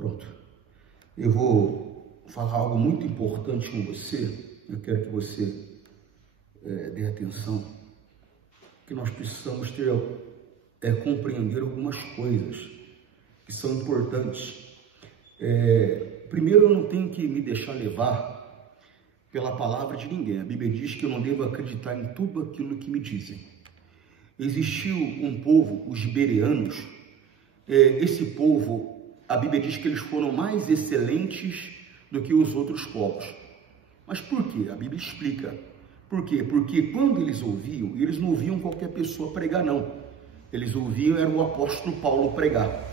Pronto. Eu vou falar algo muito importante com você. Eu quero que você dê atenção. Que nós precisamos compreender algumas coisas que são importantes. Primeiro, eu não tenho que me deixar levar pela palavra de ninguém. A Bíblia diz que eu não devo acreditar em tudo aquilo que me dizem. Existiu um povo, os bereanos. Esse povo, a Bíblia diz que eles foram mais excelentes do que os outros povos. Mas por quê? A Bíblia explica. Por quê? Porque quando eles não ouviam qualquer pessoa pregar, não. Eles ouviam, era o apóstolo Paulo pregar.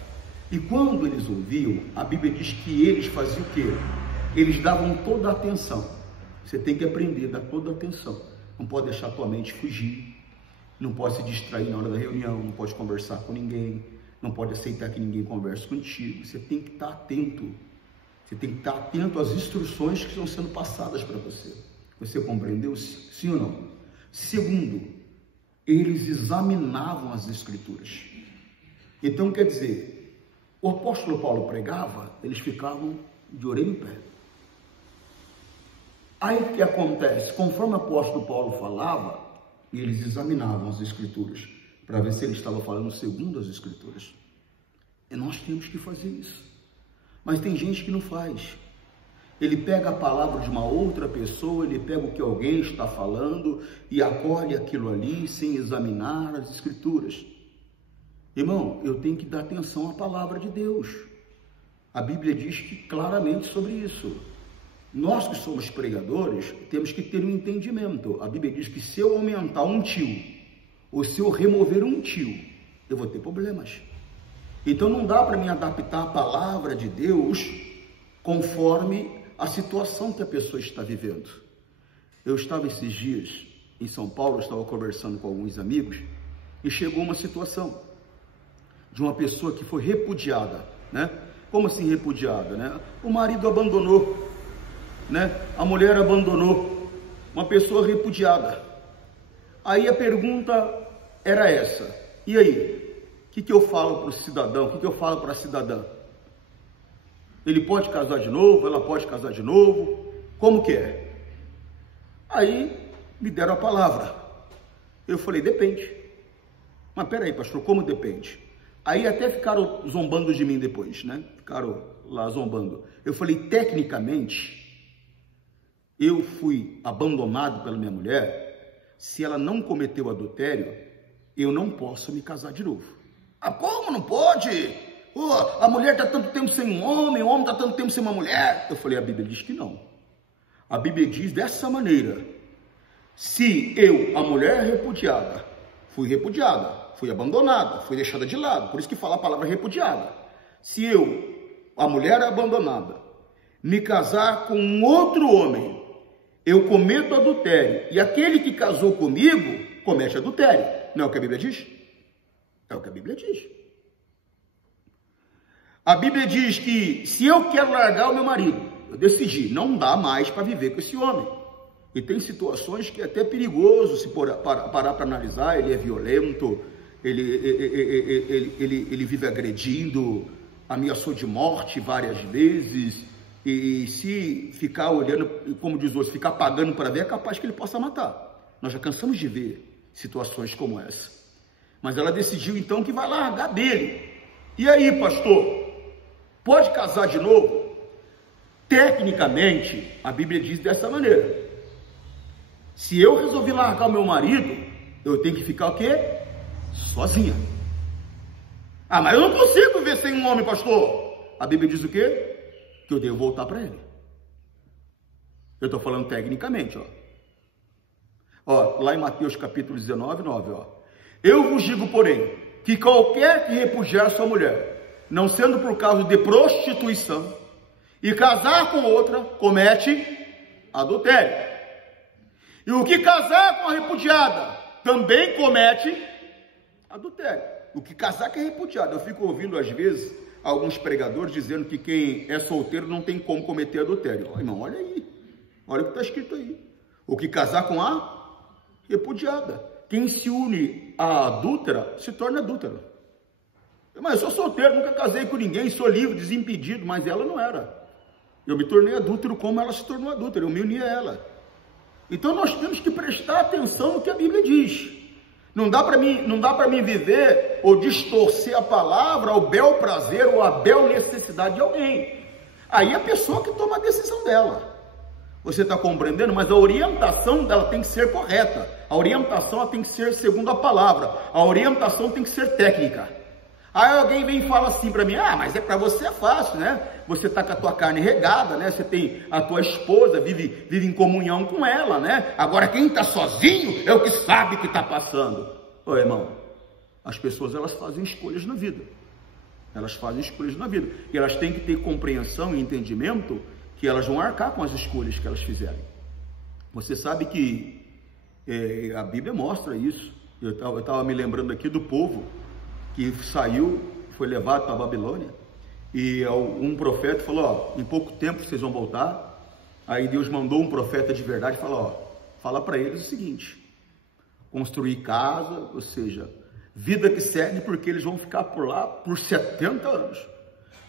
E quando eles ouviam, a Bíblia diz que eles faziam o quê? Eles davam toda a atenção. Você tem que aprender a dar toda a atenção. Não pode deixar a tua mente fugir. Não pode se distrair na hora da reunião. Não pode conversar com ninguém. Não pode aceitar que ninguém converse contigo. Você tem que estar atento. Você tem que estar atento às instruções que estão sendo passadas para você. Você compreendeu? Sim ou não? Segundo, eles examinavam as Escrituras. Então, quer dizer, o apóstolo Paulo pregava, eles ficavam de orelha em pé. Aí o que acontece? Conforme o apóstolo Paulo falava, eles examinavam as Escrituras para ver se ele estava falando segundo as Escrituras. E nós temos que fazer isso. Mas tem gente que não faz. Ele pega a palavra de uma outra pessoa, ele pega o que alguém está falando e acolhe aquilo ali sem examinar as Escrituras. Irmão, eu tenho que dar atenção à palavra de Deus. A Bíblia diz que claramente sobre isso. Nós que somos pregadores, temos que ter um entendimento. A Bíblia diz que se eu aumentar um tio, ou se eu remover um tio, eu vou ter problemas. Então não dá para me adaptar à palavra de Deus conforme a situação que a pessoa está vivendo. Eu estava esses dias em São Paulo, eu estava conversando com alguns amigos, e chegou uma situação de uma pessoa que foi repudiada, né? Como assim repudiada, né? O marido abandonou, né? A mulher abandonou, uma pessoa repudiada. Aí a pergunta era essa: e aí? O que eu falo para o cidadão? O que eu falo para a cidadã? Ele pode casar de novo? Ela pode casar de novo? Como que é? Aí me deram a palavra. Eu falei, depende. Mas peraí, pastor, como depende? Aí até ficaram zombando de mim depois, né? Ficaram lá zombando. Eu falei, tecnicamente, eu fui abandonado pela minha mulher. Se ela não cometeu adultério, eu não posso me casar de novo. Ah, como não pode? A mulher está tanto tempo sem um homem, o homem está tanto tempo sem uma mulher. Eu falei, a Bíblia diz que não. A Bíblia diz dessa maneira: se eu, a mulher repudiada, fui abandonada, fui deixada de lado, por isso que fala a palavra repudiada. Se eu, a mulher abandonada, me casar com um outro homem, eu cometo adultério, e aquele que casou comigo comete adultério. Não é o que a Bíblia diz? É o que a Bíblia diz. A Bíblia diz que se eu quero largar o meu marido, eu decidi, não dá mais para viver com esse homem. E tem situações que é até perigoso se parar para analisar. Ele é violento, ele vive agredindo, ameaçou de morte várias vezes. E se ficar olhando, como diz hoje, ficar pagando para ver, é capaz que ele possa matar. Nós já cansamos de ver situações como essa. Mas ela decidiu então que vai largar dele. E aí, pastor? Pode casar de novo? Tecnicamente, a Bíblia diz dessa maneira: se eu resolvi largar o meu marido, eu tenho que ficar o quê? Sozinha. Ah, mas eu não consigo viver sem um homem, pastor. A Bíblia diz o quê? Que eu devo voltar para ele. Eu estou falando tecnicamente, ó. Lá em Mateus capítulo 19, 9, ó. Eu vos digo, porém, que qualquer que repudiar sua mulher, não sendo por causa de prostituição, e casar com outra, comete adultério. E o que casar com a repudiada, também comete adultério. O que casar com a repudiada. Eu fico ouvindo, às vezes, alguns pregadores dizendo que quem é solteiro não tem como cometer adultério. Oh, irmão, olha aí. Olha o que está escrito aí. O que casar com a repudiada. Quem se une à adúltera, se torna adúltero. Mas eu sou solteiro, nunca casei com ninguém, sou livre, desimpedido, mas ela não era. Eu me tornei adúltero como ela se tornou adúltera, eu me uni a ela. Então nós temos que prestar atenção no que a Bíblia diz. Não dá para mim viver ou distorcer a palavra ao bel prazer ou à bel necessidade de alguém. Aí a pessoa que toma a decisão dela. Você está compreendendo? Mas a orientação dela tem que ser correta. A orientação ela tem que ser segundo a palavra. A orientação tem que ser técnica. Aí alguém vem e fala assim para mim, mas é para você é fácil, né? Você está com a tua carne regada, né? Você tem a tua esposa, vive em comunhão com ela, né? Agora quem está sozinho é o que sabe o que está passando. Ô irmão, as pessoas elas fazem escolhas na vida. Elas fazem escolhas na vida. E elas têm que ter compreensão e entendimento que elas vão arcar com as escolhas que elas fizerem. Você sabe que a Bíblia mostra isso. Eu estava me lembrando aqui do povo que saiu, foi levado para a Babilônia, e um profeta falou, em pouco tempo vocês vão voltar. Aí Deus mandou um profeta de verdade e falou, fala para eles o seguinte, construir casa, ou seja, vida que segue, porque eles vão ficar por lá por 70 anos.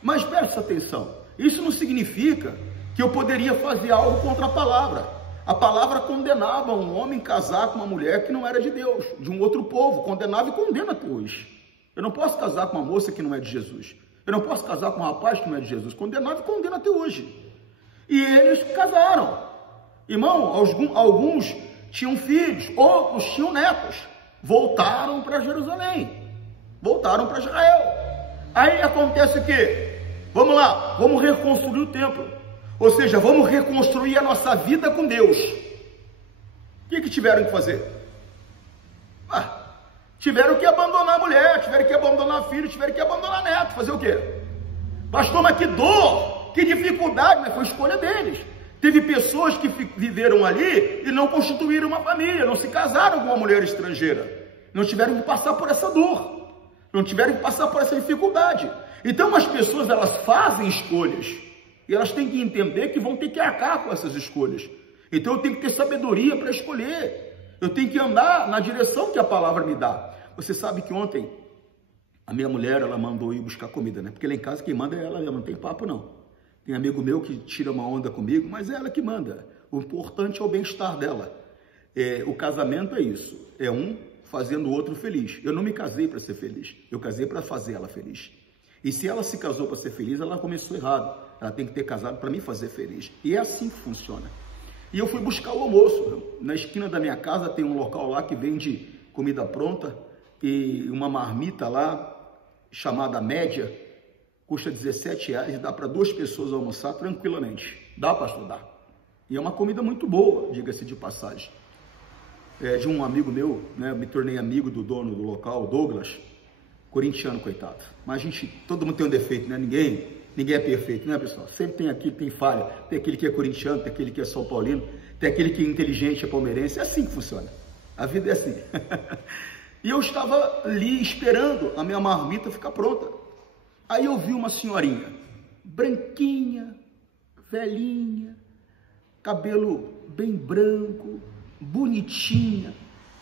Mas presta atenção, isso não significa que eu poderia fazer algo contra a palavra. A palavra condenava um homem casar com uma mulher que não era de Deus, de um outro povo, condenava e condena até hoje. Eu não posso casar com uma moça que não é de Jesus. Eu não posso casar com um rapaz que não é de Jesus. Condenava e condena até hoje. E eles casaram. Irmão, alguns tinham filhos, outros tinham netos. Voltaram para Jerusalém. Voltaram para Israel. Aí acontece o quê? Vamos lá, vamos reconstruir o templo. Ou seja, vamos reconstruir a nossa vida com Deus. O que tiveram que fazer? Tiveram que abandonar a mulher, tiveram que abandonar filho, tiveram que abandonar neto. Fazer o quê? Pastor, mas que dor, que dificuldade, mas foi escolha deles. Teve pessoas que viveram ali e não constituíram uma família, não se casaram com uma mulher estrangeira. Não tiveram que passar por essa dor, não tiveram que passar por essa dificuldade. Então as pessoas elas fazem escolhas e elas têm que entender que vão ter que arcar com essas escolhas. Então eu tenho que ter sabedoria para escolher. Eu tenho que andar na direção que a palavra me dá. Você sabe que ontem a minha mulher, ela mandou ir buscar comida, né? Porque lá em casa quem manda é ela, não tem papo não. Tem amigo meu que tira uma onda comigo, mas é ela que manda. O importante é o bem-estar dela. O casamento é isso, é um fazendo o outro feliz. Eu não me casei para ser feliz, eu casei para fazer ela feliz. E se ela se casou para ser feliz, ela começou errado. Ela tem que ter casado para me fazer feliz. E é assim que funciona. E eu fui buscar o almoço. Na esquina da minha casa tem um local lá que vende comida pronta e uma marmita lá, chamada Média, custa R$17 e dá para 2 pessoas almoçar tranquilamente. Dá, pastor? Dá. E é uma comida muito boa, diga-se de passagem. De um amigo meu, né, me tornei amigo do dono do local, Douglas, corintiano, coitado. Mas todo mundo tem um defeito, né? Ninguém é perfeito, né, pessoal? Sempre tem aquele que tem falha. Tem aquele que é corintiano, tem aquele que é São Paulino, tem aquele que é inteligente, é palmeirense. É assim que funciona. A vida é assim. E eu estava ali esperando a minha marmita ficar pronta. Aí eu vi uma senhorinha, branquinha, velhinha, cabelo bem branco, bonitinha,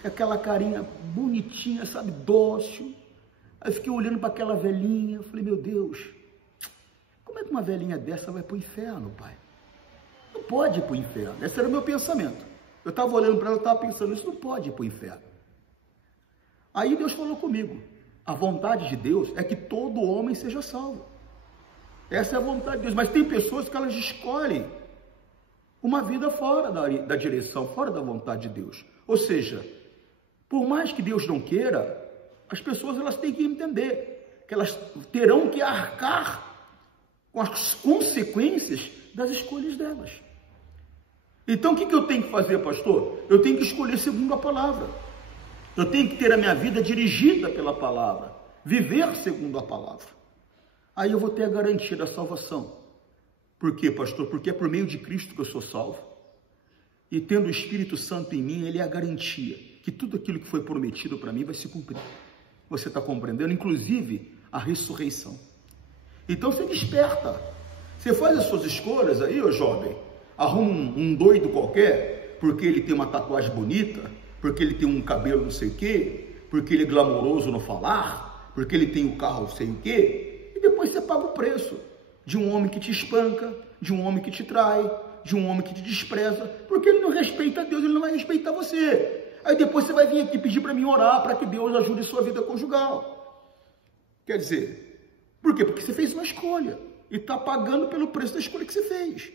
com aquela carinha bonitinha, sabe, dócil. Aí eu fiquei olhando para aquela velhinha, falei, meu Deus, como é que uma velhinha dessa vai para o inferno, pai? Não pode ir para o inferno. Esse era o meu pensamento. Eu estava olhando para ela, eu estava pensando, isso não pode ir para o inferno. Aí Deus falou comigo, a vontade de Deus é que todo homem seja salvo. Essa é a vontade de Deus. Mas tem pessoas que elas escolhem uma vida fora da direção, fora da vontade de Deus. Ou seja, por mais que Deus não queira, as pessoas elas têm que entender que elas terão que arcar com as consequências das escolhas delas. Então o que eu tenho que fazer, pastor? Eu tenho que escolher segundo a palavra. Eu tenho que ter a minha vida dirigida pela palavra, viver segundo a palavra. Aí eu vou ter a garantia da salvação. Por quê, pastor? Porque é por meio de Cristo que eu sou salvo. E tendo o Espírito Santo em mim, ele é a garantia que tudo aquilo que foi prometido para mim vai se cumprir. Você está compreendendo? Inclusive a ressurreição. Então você desperta. Você faz as suas escolhas aí, ô jovem. Arruma um doido qualquer, porque ele tem uma tatuagem bonita, porque ele tem um cabelo não sei o quê, porque ele é glamouroso no falar, porque ele tem o carro sei o quê, e depois você paga o preço de um homem que te espanca, de um homem que te trai, de um homem que te despreza, porque ele não respeita Deus, ele não vai respeitar você. Aí depois você vai vir aqui pedir para mim orar, para que Deus ajude sua vida conjugal. Quer dizer, por quê? Porque você fez uma escolha, e está pagando pelo preço da escolha que você fez.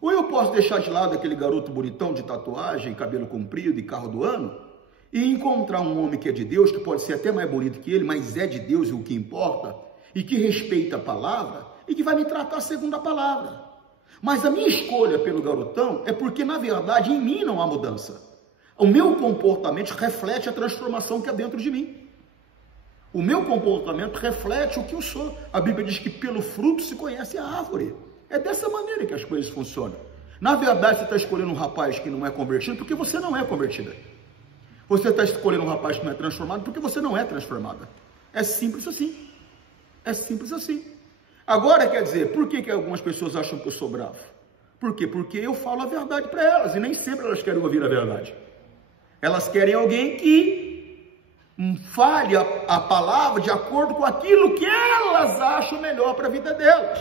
Ou eu posso deixar de lado aquele garoto bonitão de tatuagem, cabelo comprido e carro do ano, e encontrar um homem que é de Deus, que pode ser até mais bonito que ele, mas é de Deus e o que importa, e que respeita a palavra, e que vai me tratar segundo a palavra. Mas a minha escolha pelo garotão é porque, na verdade, em mim não há mudança. O meu comportamento reflete a transformação que há dentro de mim. O meu comportamento reflete o que eu sou. A Bíblia diz que pelo fruto se conhece a árvore. É dessa maneira que as coisas funcionam. Na verdade, você está escolhendo um rapaz que não é convertido porque você não é convertida. Você está escolhendo um rapaz que não é transformado porque você não é transformada. É simples assim. É simples assim. Agora, quer dizer, por que algumas pessoas acham que eu sou bravo? Por quê? Porque eu falo a verdade para elas, e nem sempre elas querem ouvir a verdade. Elas querem alguém que fale a palavra de acordo com aquilo que elas acham melhor para a vida delas.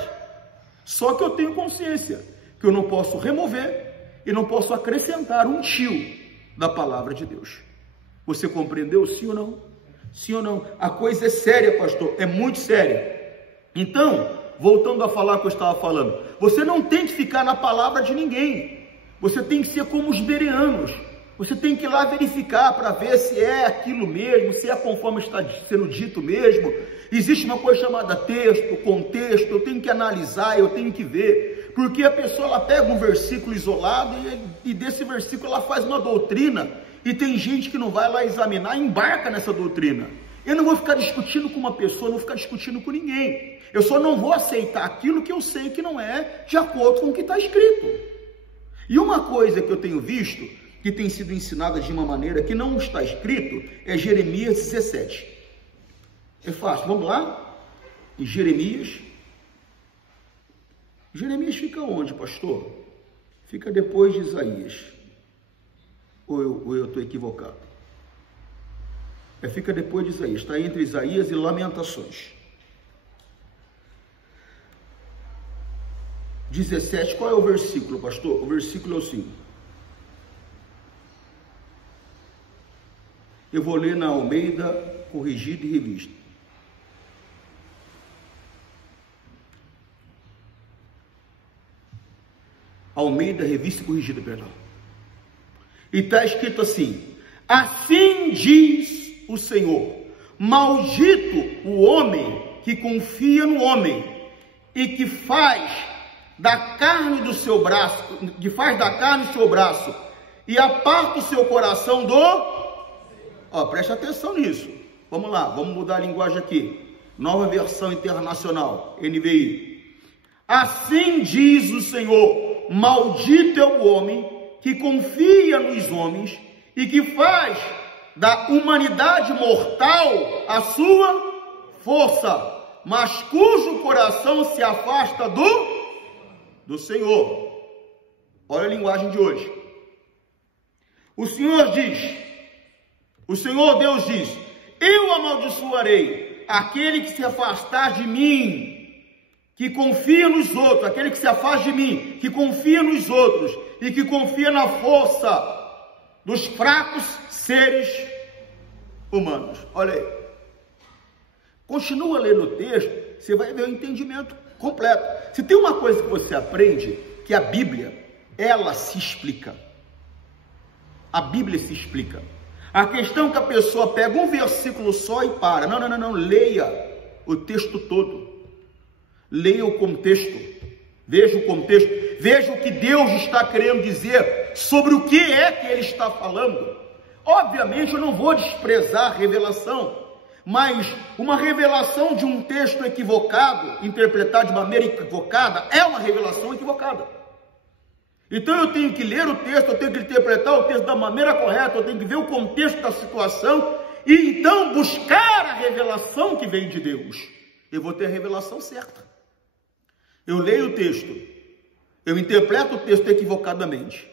Só que eu tenho consciência que eu não posso remover e não posso acrescentar um tio da palavra de Deus. Você compreendeu, sim ou não? Sim ou não? A coisa é séria, pastor, é muito séria. Então, voltando a falar o que eu estava falando, você não tem que ficar na palavra de ninguém, você tem que ser como os bereanos, você tem que ir lá verificar para ver se é aquilo mesmo, se é conforme está sendo dito mesmo. Existe uma coisa chamada texto, contexto, eu tenho que analisar, eu tenho que ver, porque a pessoa ela pega um versículo isolado e desse versículo ela faz uma doutrina, e tem gente que não vai lá examinar e embarca nessa doutrina. Eu não vou ficar discutindo com uma pessoa, não vou ficar discutindo com ninguém. Eu só não vou aceitar aquilo que eu sei que não é de acordo com o que está escrito. E uma coisa que eu tenho visto, que tem sido ensinada de uma maneira que não está escrito, é Jeremias 17. É fácil, vamos lá? Em Jeremias. Jeremias fica onde, pastor? Fica depois de Isaías. Ou eu estou equivocado? Fica depois de Isaías, está entre Isaías e Lamentações. 17, qual é o versículo, pastor? O versículo é o seguinte. Eu vou ler na Almeida, corrigida e revista. Almeida, revista e corrigida, perdão. E está escrito assim: assim diz o Senhor, maldito o homem que confia no homem e que faz da carne do seu braço, e aparta o seu coração preste atenção nisso. Vamos lá, vamos mudar a linguagem aqui. Nova versão internacional, NVI. Assim diz o Senhor, maldito é o homem que confia nos homens e que faz da humanidade mortal a sua força, mas cujo coração se afasta do Senhor. Olha a linguagem de hoje. O Senhor Deus diz: eu amaldiçoarei aquele que se afastar de mim, que confia nos outros, aquele que se afasta de mim, que confia nos outros e que confia na força dos fracos seres humanos. Olha aí. Continua lendo o texto, você vai ver o entendimento completo. Se tem uma coisa que você aprende, que a Bíblia, ela se explica. A Bíblia se explica. A questão é que a pessoa pega um versículo só e para. Não. Leia o texto todo. Leia o contexto. Veja o contexto. Veja o que Deus está querendo dizer sobre o que é que Ele está falando. Obviamente eu não vou desprezar a revelação, mas uma revelação de um texto equivocado, interpretado de maneira equivocada, é uma revelação equivocada. Então eu tenho que ler o texto, eu tenho que interpretar o texto da maneira correta, eu tenho que ver o contexto da situação e então buscar a revelação que vem de Deus. Eu vou ter a revelação certa. Eu leio o texto, eu interpreto o texto equivocadamente,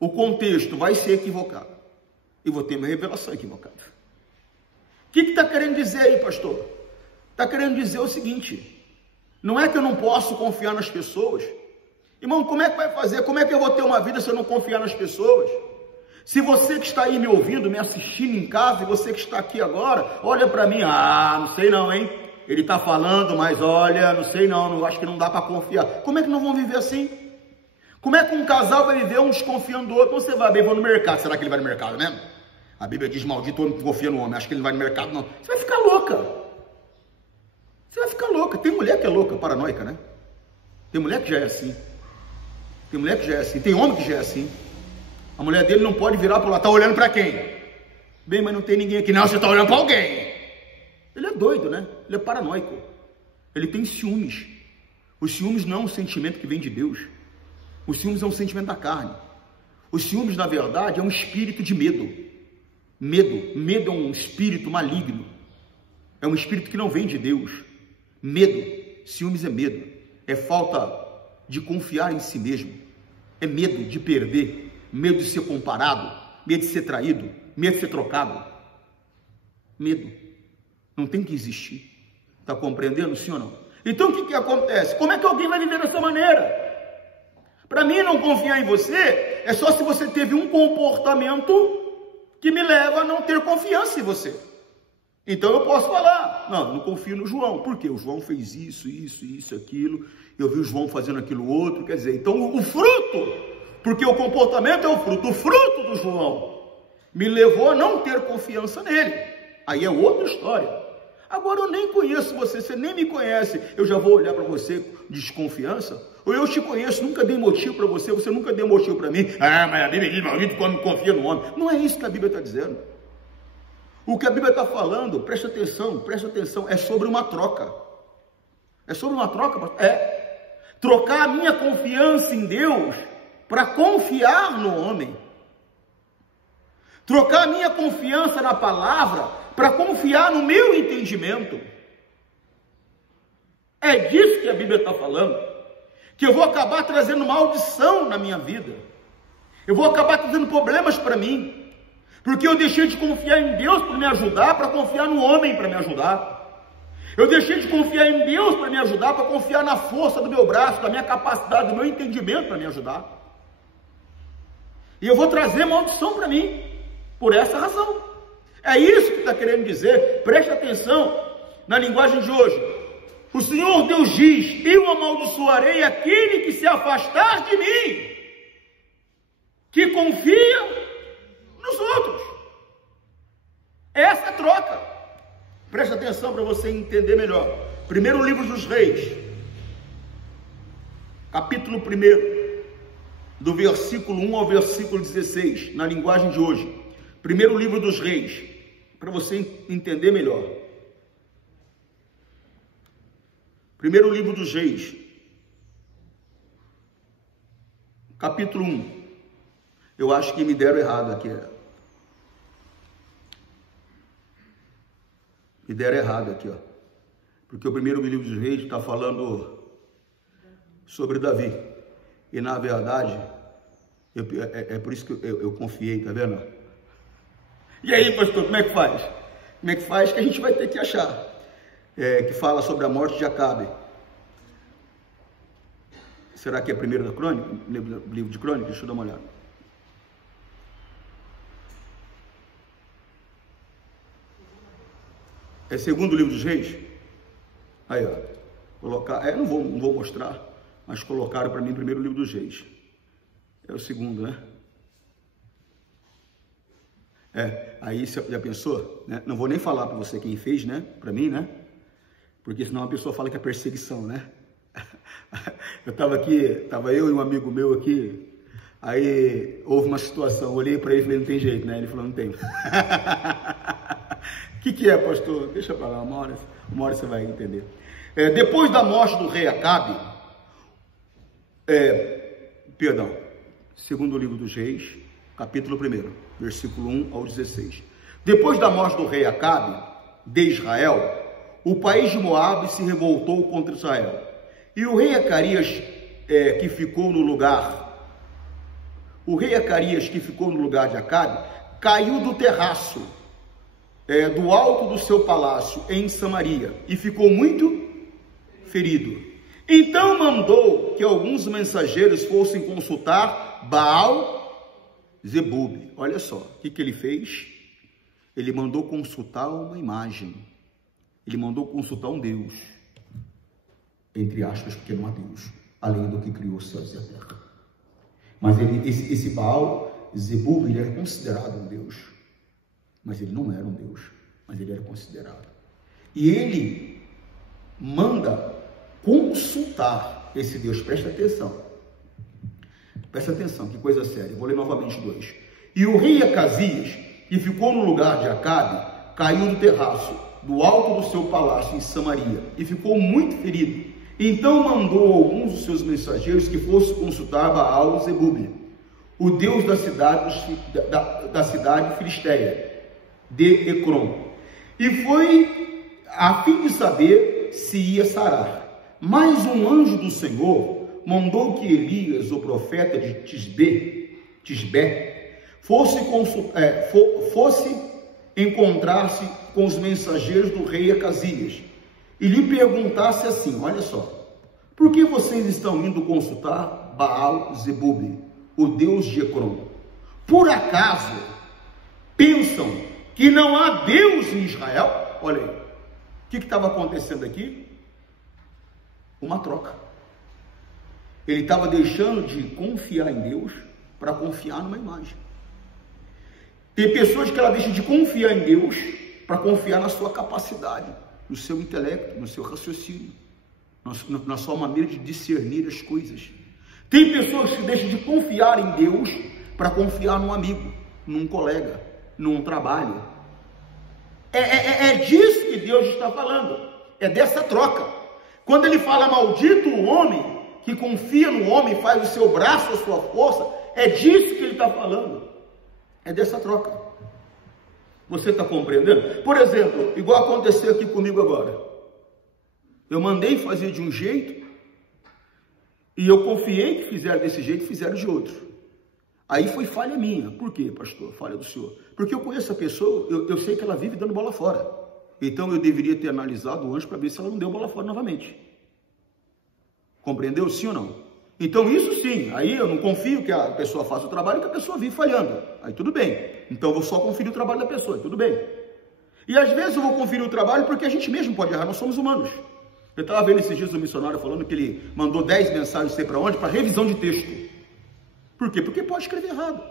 o contexto vai ser equivocado e vou ter uma revelação equivocada. O que está querendo dizer aí, pastor? Está querendo dizer o seguinte: não é que eu não posso confiar nas pessoas. Irmão, como é que vai fazer? Como é que eu vou ter uma vida se eu não confiar nas pessoas? Se você que está aí me ouvindo, me assistindo em casa, e você que está aqui agora, olha para mim, não sei não, hein? Ele está falando, mas olha, não sei não, acho que não dá para confiar. Como é que não vão viver assim? Como é que um casal vai viver um desconfiando do outro? Você vai bem, vou no mercado, será que ele vai no mercado mesmo? A Bíblia diz, maldito homem que confia no homem, acho que ele não vai no mercado não. Você vai ficar louca. Você vai ficar louca. Tem mulher que é louca, paranoica, né? Tem mulher que já é assim. Tem mulher que já é assim, tem homem que já é assim. A mulher dele não pode virar para lá, tá olhando para quem? Bem, mas não tem ninguém aqui. Não, você está olhando para alguém. Ele é doido, né? Ele é paranoico. Ele tem ciúmes. Os ciúmes não é um sentimento que vem de Deus. Os ciúmes é um sentimento da carne. Os ciúmes, na verdade, é um espírito de medo. Medo é um espírito maligno. É um espírito que não vem de Deus. Medo, ciúmes é medo. É falta de confiar em si mesmo. É medo de perder. Medo de ser comparado, medo de ser traído, medo de ser trocado. Medo. Não tem que existir. Está compreendendo, sim ou não? Então o que acontece? Como é que alguém vai viver dessa maneira? Para mim, não confiar em você é só se você teve um comportamento que me leva a não ter confiança em você. Então eu posso falar, não confio no João. Por quê? O João fez isso, aquilo. Eu vi o João fazendo aquilo outro. Quer dizer, então o fruto... Porque o comportamento é o fruto do João me levou a não ter confiança nele. Aí é outra história. Agora eu nem conheço você, você nem me conhece, eu já vou olhar para você de desconfiança? Ou eu te conheço, nunca dei motivo para você, você nunca deu motivo para mim? Mas a Bíblia diz, maldito quando confia no homem. Não é isso que a Bíblia está dizendo. O que a Bíblia está falando, preste atenção, é sobre uma troca. É sobre uma troca, pastor? Trocar a minha confiança em Deus para confiar no homem. Trocar a minha confiança na palavra para confiar no meu entendimento. É disso que a Bíblia está falando. Que eu vou acabar trazendo maldição na minha vida. Eu vou acabar trazendo problemas para mim. Porque eu deixei de confiar em Deus para me ajudar, para confiar no homem para me ajudar. Eu deixei de confiar em Deus para me ajudar, para confiar na força do meu braço, da minha capacidade, do meu entendimento para me ajudar. E eu vou trazer maldição para mim, por essa razão. É isso que está querendo dizer. Preste atenção na linguagem de hoje. O Senhor Deus diz, eu amaldiçoarei aquele que se afastar de mim, que confia nos outros. Essa é a troca. Preste atenção para você entender melhor. Primeiro livro dos Reis, capítulo 1, do versículo 1 ao versículo 16, na linguagem de hoje. Primeiro livro dos Reis, para você entender melhor. Primeiro livro dos Reis, capítulo 1. Eu acho que me deram errado aqui. Me deram errado aqui, ó. Porque o primeiro livro dos Reis está falando sobre Davi. E na verdade, é por isso que eu confiei, tá vendo? E aí, pastor, como é que faz? Como é que faz? Que a gente vai ter que achar. Que fala sobre a morte de Acabe. Será que é primeiro da crônica? Livro de crônica? Deixa eu dar uma olhada. É segundo livro dos Reis? Aí, ó. Colocar, não vou mostrar, mas colocaram para mim primeiro livro dos Reis. É o segundo, né? Aí você já pensou? Né? Não vou nem falar para você quem fez, né? Para mim, né? Porque senão a pessoa fala que é perseguição, né? Tava eu e um amigo meu aqui, aí houve uma situação, olhei para ele e falei, não tem jeito, né? Ele falou, não tem. O que é, pastor? Deixa para lá, uma hora você vai entender. Depois da morte do rei Acabe, segundo livro dos Reis, capítulo 1, versículo 1 ao 16. Depois da morte do rei Acabe, de Israel, o país de Moabe se revoltou contra Israel. E o rei Acarias, que ficou no lugar de Acabe, caiu do terraço do alto do seu palácio em Samaria e ficou muito ferido. Então mandou que alguns mensageiros fossem consultar Baal-zebub. Olha só, o que ele fez? Ele mandou consultar uma imagem. Ele mandou consultar um Deus, entre aspas, porque não há Deus, além do que criou os céus e a terra. Mas esse Baal-zebub, ele era considerado um Deus. Mas ele não era um Deus, mas ele era considerado. E ele manda consultar esse Deus. Presta atenção, que coisa séria. Vou ler novamente 2. E o rei Acasias, que ficou no lugar de Acabe, caiu do terraço, do alto do seu palácio em Samaria, e ficou muito ferido. Então mandou alguns dos seus mensageiros que fossem consultar Baal-zebub, o Deus da cidade filisteia, de Ecrom, e foi a fim de saber se ia sarar. Mas um anjo do Senhor mandou que Elias, o profeta de Tisbé, fosse encontrar-se com os mensageiros do rei Acasias e lhe perguntasse assim: olha só, por que vocês estão indo consultar Baal-zebub, o Deus de Ecrom? Por acaso pensam que não há Deus em Israel? Olha aí, o que estava acontecendo aqui? Uma troca. Ele estava deixando de confiar em Deus para confiar numa imagem. Tem pessoas que ela deixa de confiar em Deus para confiar na sua capacidade, no seu intelecto, no seu raciocínio, na sua maneira de discernir as coisas. Tem pessoas que deixam de confiar em Deus para confiar num amigo, num colega, num trabalho. É disso que Deus está falando, é dessa troca. Quando ele fala maldito o homem que confia no homem, faz o seu braço a sua força, é disso que ele está falando, é dessa troca. Você está compreendendo? Por exemplo, igual aconteceu aqui comigo agora, eu mandei fazer de um jeito e eu confiei que fizeram desse jeito, fizeram de outro. Aí foi falha minha. Por quê, pastor? Falha do senhor. Porque eu conheço a pessoa, eu sei que ela vive dando bola fora. Então eu deveria ter analisado antes para ver se ela não deu bola fora novamente. Compreendeu? Sim ou não? Então isso sim, aí eu não confio que a pessoa faça o trabalho que a pessoa vive falhando. Aí tudo bem. Então eu vou só conferir o trabalho da pessoa, tudo bem. E às vezes eu vou conferir o trabalho porque a gente mesmo pode errar, nós somos humanos. Eu estava vendo esses dias um missionário falando que ele mandou 10 mensagens, não sei para onde, para revisão de texto. Por quê? Porque pode escrever errado.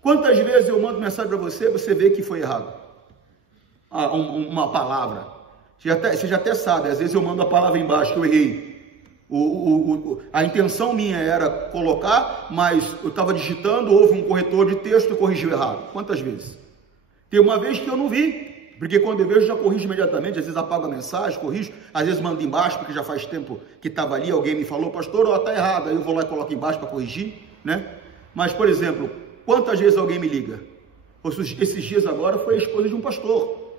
Quantas vezes eu mando mensagem para você, você vê que foi errado? Uma palavra. Você já até sabe, às vezes eu mando a palavra embaixo que eu errei. A intenção minha era colocar, mas eu estava digitando, houve um corretor de texto e corrigiu errado. Quantas vezes? Tem uma vez que eu não vi, porque quando eu vejo já corrijo imediatamente, às vezes apago a mensagem, corrijo, às vezes mando embaixo, porque já faz tempo que estava ali, alguém me falou, pastor, está errado, aí eu vou lá e coloco embaixo para corrigir, né? Mas, por exemplo, quantas vezes alguém me liga? Esses dias agora foi a esposa de um pastor,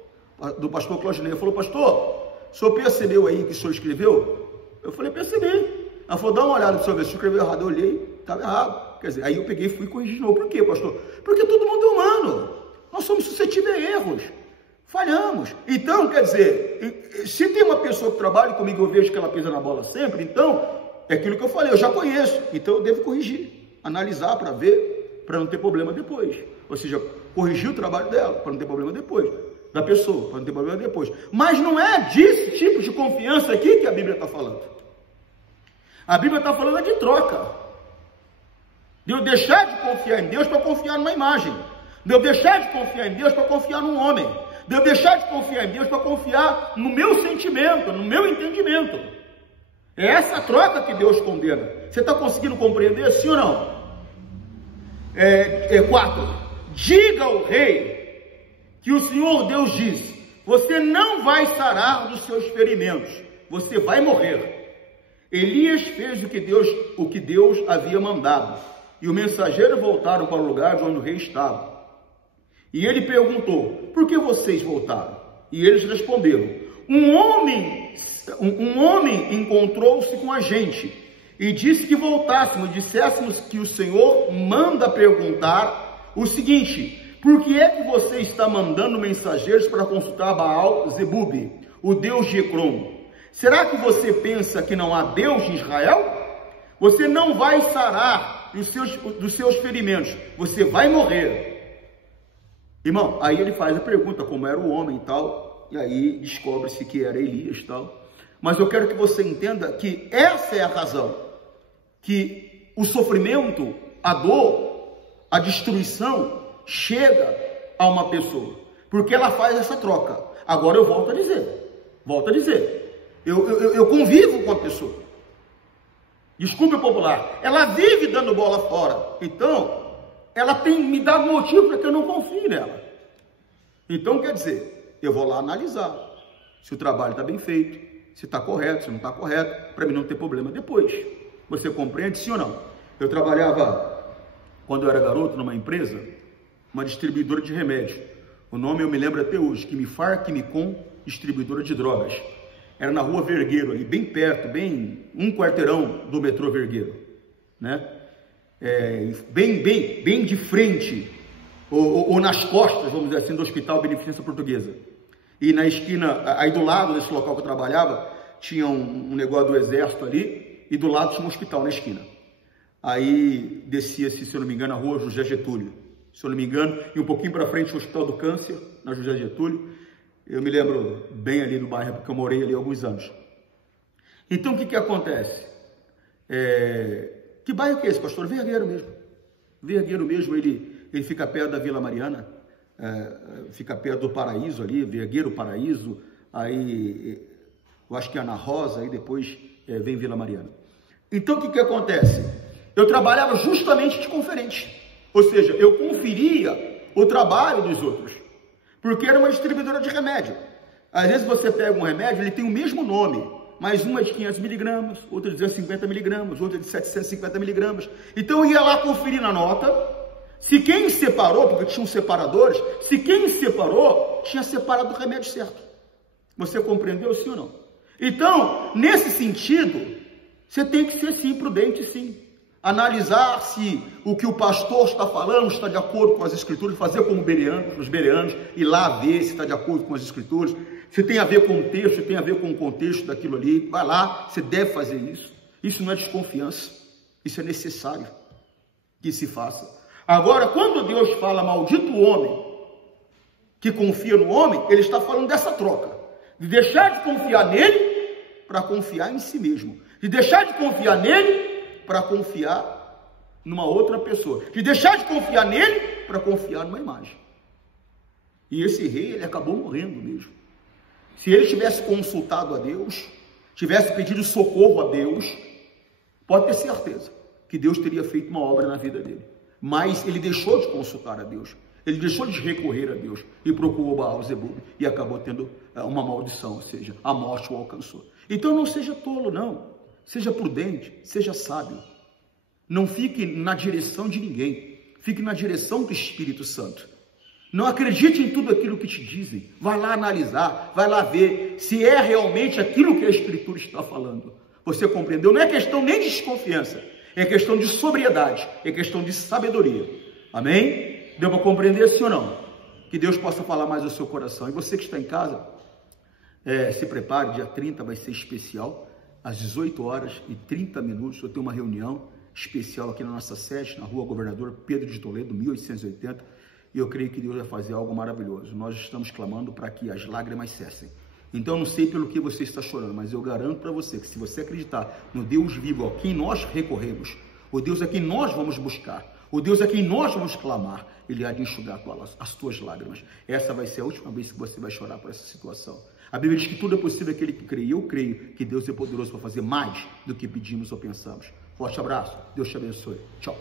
do pastor Claudinei, falou, pastor, o senhor percebeu aí que o senhor escreveu? Eu falei, percebi. Ela falou, dá uma olhada no seu ver se escreveu errado. Eu olhei, estava errado. Quer dizer, aí eu peguei e fui corrigir de novo. Por quê, pastor? Porque todo mundo é humano. Nós somos suscetíveis a erros. Falhamos. Então, quer dizer, se tem uma pessoa que trabalha comigo, eu vejo que ela pisa na bola sempre, então, é aquilo que eu falei, eu já conheço. Então, eu devo corrigir, analisar para ver, para não ter problema depois. Ou seja, corrigir o trabalho dela, para não ter problema depois. Da pessoa, para não ter problema depois. Mas não é desse tipo de confiança aqui que a Bíblia está falando. A Bíblia está falando de troca. De eu deixar de confiar em Deus para confiar numa imagem. De eu deixar de confiar em Deus para confiar num homem. De eu deixar de confiar em Deus para confiar no meu sentimento, no meu entendimento. É essa troca que Deus condena. Você está conseguindo compreender, sim ou não? 4. Diga ao rei que o Senhor Deus diz, você não vai sarar dos seus ferimentos, você vai morrer. Elias fez o que Deus havia mandado, e o mensageiro voltaram para o lugar de onde o rei estava. E ele perguntou, por que vocês voltaram? E eles responderam, um homem encontrou-se com a gente, e disse que voltássemos, disséssemos que o Senhor manda perguntar o seguinte, Por que é que você está mandando mensageiros para consultar Baal Zebub, o Deus de Ecrom? Será que você pensa que não há Deus em Israel? Você não vai sarar dos seus ferimentos, você vai morrer. Irmão, aí ele faz a pergunta, como era o homem e tal, e aí descobre-se que era Elias e tal. Mas eu quero que você entenda que essa é a razão, que o sofrimento, a dor, a destruição chega a uma pessoa, porque ela faz essa troca. Agora eu volto a dizer, eu convivo com a pessoa. Desculpe o popular, ela vive dando bola fora, então ela tem me dado motivo para que eu não confie nela. Então quer dizer, eu vou lá analisar se o trabalho está bem feito, se está correto, se não está correto, para mim não ter problema depois. Você compreende, sim ou não? Eu trabalhava, quando eu era garoto, numa empresa, uma distribuidora de remédio. O nome eu me lembro até hoje, Quimifar Quimicom, distribuidora de drogas. Era na rua Vergueiro, ali bem perto, bem um quarteirão do metrô Vergueiro, né? Bem de frente, ou nas costas, vamos dizer assim, do Hospital Beneficência Portuguesa. E na esquina, aí do lado desse local que eu trabalhava, tinha um negócio do exército ali, e do lado tinha um hospital na esquina. Aí descia-se, se eu não me engano, a rua José Getúlio, se eu não me engano, e um pouquinho para frente o Hospital do Câncer, na José Getúlio. Eu me lembro bem ali do bairro, porque eu morei ali há alguns anos. Então, o que acontece? Que bairro que é esse, pastor? Vergueiro mesmo. Vergueiro mesmo, ele fica perto da Vila Mariana, fica perto do Paraíso ali, Vergueiro, Paraíso, aí eu acho que é Ana Rosa, aí depois vem Vila Mariana. Então, o que acontece? Eu trabalhava justamente de conferente, ou seja, eu conferia o trabalho dos outros. Porque era uma distribuidora de remédio. Às vezes você pega um remédio, ele tem o mesmo nome, mas uma é de 500 miligramas, outra de 250 miligramas, outra de 750 miligramas. Então eu ia lá conferir na nota, se quem separou, porque tinham separadores, se quem separou, tinha separado o remédio certo. Você compreendeu, sim ou não? Então, nesse sentido, você tem que ser sim, prudente sim. Analisar se o que o pastor está falando está de acordo com as escrituras, fazer como os bereanos, ir lá ver se está de acordo com as escrituras, se tem a ver com o texto, se tem a ver com o contexto daquilo ali, vai lá, você deve fazer isso. Isso não é desconfiança, isso é necessário que se faça. Agora, quando Deus fala maldito o homem que confia no homem, ele está falando dessa troca, de deixar de confiar nele para confiar em si mesmo, de deixar de confiar nele para confiar numa outra pessoa, de deixar de confiar nele para confiar numa imagem. E esse rei, ele acabou morrendo mesmo. Se ele tivesse consultado a Deus, tivesse pedido socorro a Deus, pode ter certeza que Deus teria feito uma obra na vida dele. Mas ele deixou de consultar a Deus, ele deixou de recorrer a Deus e procurou Baal Zebub e acabou tendo uma maldição, ou seja, a morte o alcançou. Então não seja tolo, não. Seja prudente, seja sábio. Não fique na direção de ninguém. Fique na direção do Espírito Santo. Não acredite em tudo aquilo que te dizem. Vai lá analisar, vai lá ver se é realmente aquilo que a Escritura está falando. Você compreendeu? Não é questão nem de desconfiança. É questão de sobriedade. É questão de sabedoria. Amém? Deu para compreender, sim ou não? Que Deus possa falar mais ao seu coração. E você que está em casa, se prepare. Dia 30 vai ser especial. Às 18h30, eu tenho uma reunião especial aqui na nossa sede, na rua Governador Pedro de Toledo, 1880, e eu creio que Deus vai fazer algo maravilhoso. Nós estamos clamando para que as lágrimas cessem. Então, eu não sei pelo que você está chorando, mas eu garanto para você que se você acreditar no Deus vivo a quem nós recorremos, o Deus a quem nós vamos buscar, o Deus a quem nós vamos clamar, Ele há de enxugar as tuas lágrimas. Essa vai ser a última vez que você vai chorar por essa situação. A Bíblia diz que tudo é possível àquele que crê. E eu creio que Deus é poderoso para fazer mais do que pedimos ou pensamos. Forte abraço. Deus te abençoe. Tchau.